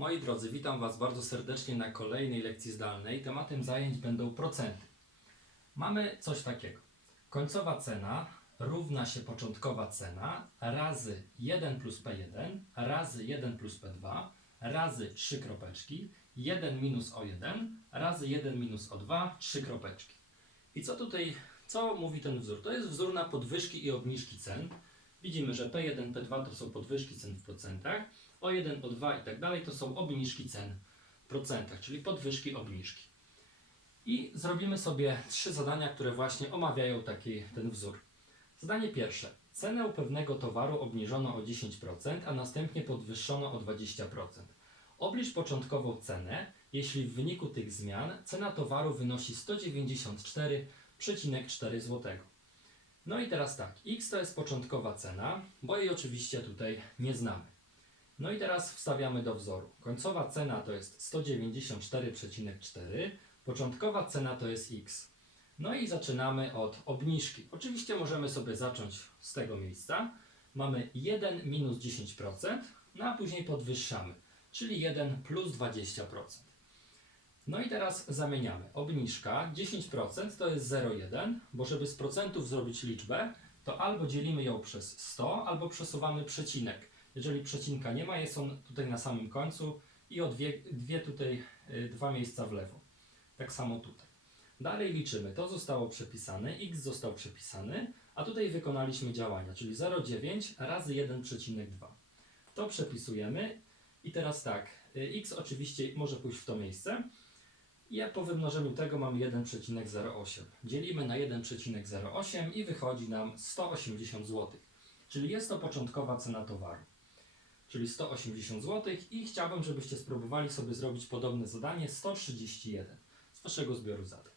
Moi drodzy, witam Was bardzo serdecznie na kolejnej lekcji zdalnej. Tematem zajęć będą procenty. Mamy coś takiego. Końcowa cena równa się początkowa cena razy 1 plus P1 razy 1 plus P2 razy 3 kropeczki 1 minus O1 razy 1 minus O2 3 kropeczki. I co tutaj, co mówi ten wzór? To jest wzór na podwyżki i obniżki cen. Widzimy, że P1, P2 to są podwyżki cen w procentach, O1, O2 i tak dalej to są obniżki cen w procentach, czyli podwyżki, obniżki. I zrobimy sobie trzy zadania, które właśnie omawiają taki ten wzór. Zadanie pierwsze. Cenę pewnego towaru obniżono o 10%, a następnie podwyższono o 20%. Oblicz początkową cenę, jeśli w wyniku tych zmian cena towaru wynosi 194,4 zł. No i teraz tak, x to jest początkowa cena, bo jej oczywiście tutaj nie znamy. No i teraz wstawiamy do wzoru. Końcowa cena to jest 194,4, początkowa cena to jest x. No i zaczynamy od obniżki. Oczywiście możemy sobie zacząć z tego miejsca. Mamy 1 minus 10%, no a później podwyższamy, czyli 1 plus 20%. No i teraz zamieniamy. Obniżka 10% to jest 0,1, bo żeby z procentów zrobić liczbę, to albo dzielimy ją przez 100, albo przesuwamy przecinek. Jeżeli przecinka nie ma, jest on tutaj na samym końcu i o dwie, dwie tutaj, y, dwa miejsca w lewo. Tak samo tutaj. Dalej liczymy. To zostało przepisane, x został przepisany, a tutaj wykonaliśmy działania, czyli 0,9 razy 1,2. To przepisujemy i teraz tak, y, x oczywiście może pójść w to miejsce. I po wymnożeniu tego mamy 1,08. Dzielimy na 1,08 i wychodzi nam 180 zł. Czyli jest to początkowa cena towaru. Czyli 180 zł i chciałbym, żebyście spróbowali sobie zrobić podobne zadanie 131 z waszego zbioru zadań.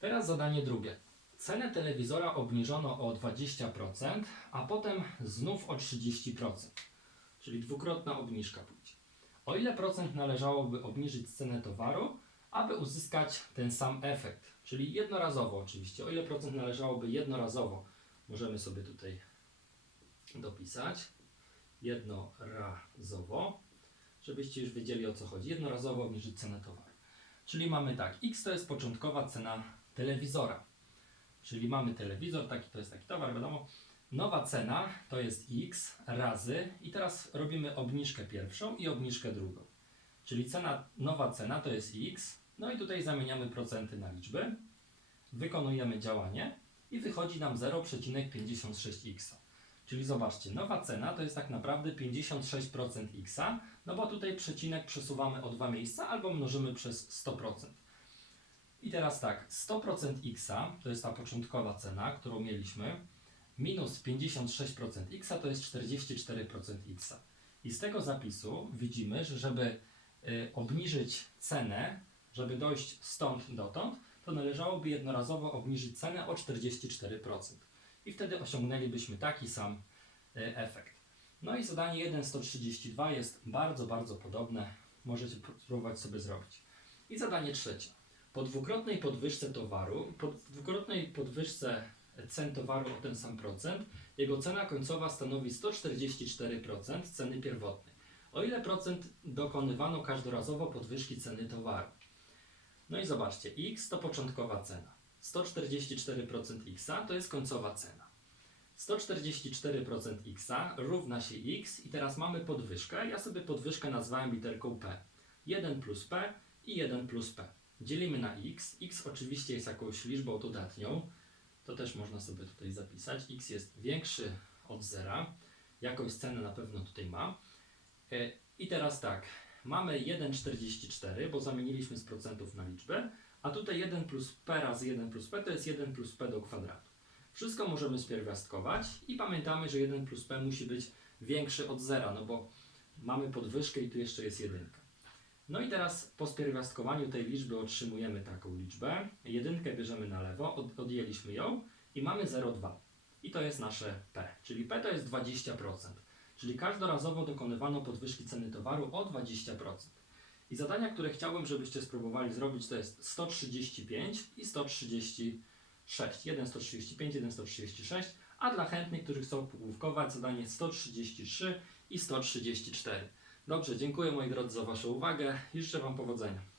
Teraz zadanie drugie. Cenę telewizora obniżono o 20%, a potem znów o 30%. Czyli dwukrotna obniżka pójdzie. O ile procent należałoby obniżyć cenę towaru, aby uzyskać ten sam efekt? Czyli jednorazowo oczywiście. O ile procent należałoby jednorazowo? Możemy sobie tutaj dopisać. Jednorazowo, żebyście już wiedzieli o co chodzi. Jednorazowo obniżyć cenę towaru. Czyli mamy tak, x to jest początkowa cena telewizora. Czyli mamy telewizor, taki to jest taki towar, wiadomo. Nowa cena to jest x razy i teraz robimy obniżkę pierwszą i obniżkę drugą. Czyli cena, nowa cena to jest x, no i tutaj zamieniamy procenty na liczby, wykonujemy działanie i wychodzi nam 0,56x. Czyli zobaczcie, nowa cena to jest tak naprawdę 56% x, no bo tutaj przecinek przesuwamy o dwa miejsca albo mnożymy przez 100%. I teraz tak, 100% x to jest ta początkowa cena, którą mieliśmy, minus 56% x to jest 44% x. I z tego zapisu widzimy, że żeby y, obniżyć cenę, żeby dojść stąd dotąd, to należałoby jednorazowo obniżyć cenę o 44%. I wtedy osiągnęlibyśmy taki sam y, efekt. No i zadanie 1.132 jest bardzo, bardzo podobne. Możecie p- spróbować sobie zrobić. I zadanie trzecie. Po dwukrotnej podwyżce towaru, po dwukrotnej podwyżce cen towaru o ten sam procent, jego cena końcowa stanowi 144% ceny pierwotnej. O ile procent dokonywano każdorazowo podwyżki ceny towaru? No i zobaczcie, x to początkowa cena. 144% x to jest końcowa cena. 144% x równa się x i teraz mamy podwyżkę. Ja sobie podwyżkę nazwałem literką p. 1 plus p i 1 plus p. Dzielimy na x. x oczywiście jest jakąś liczbą dodatnią. To też można sobie tutaj zapisać. x jest większy od zera. Jakąś cenę na pewno tutaj ma. E, I teraz tak, mamy 1,44, bo zamieniliśmy z procentów na liczbę, a tutaj 1 plus p razy 1 plus p to jest 1 plus p do kwadratu. Wszystko możemy spierwiastkować i pamiętamy, że 1 plus p musi być większy od zera, no bo mamy podwyżkę i tu jeszcze jest jedynka. No i teraz po spierwiastkowaniu tej liczby otrzymujemy taką liczbę. Jedynkę bierzemy na lewo, od, odjęliśmy ją i mamy 0,2. I to jest nasze P, czyli P to jest 20%. Czyli każdorazowo dokonywano podwyżki ceny towaru o 20%. I zadania, które chciałbym, żebyście spróbowali zrobić, to jest 135 i 136. Jeden 135, jeden 136, a dla chętnych, którzy chcą pogłówkować, zadanie 133 i 134. Dobrze, dziękuję moi drodzy za Waszą uwagę i życzę Wam powodzenia.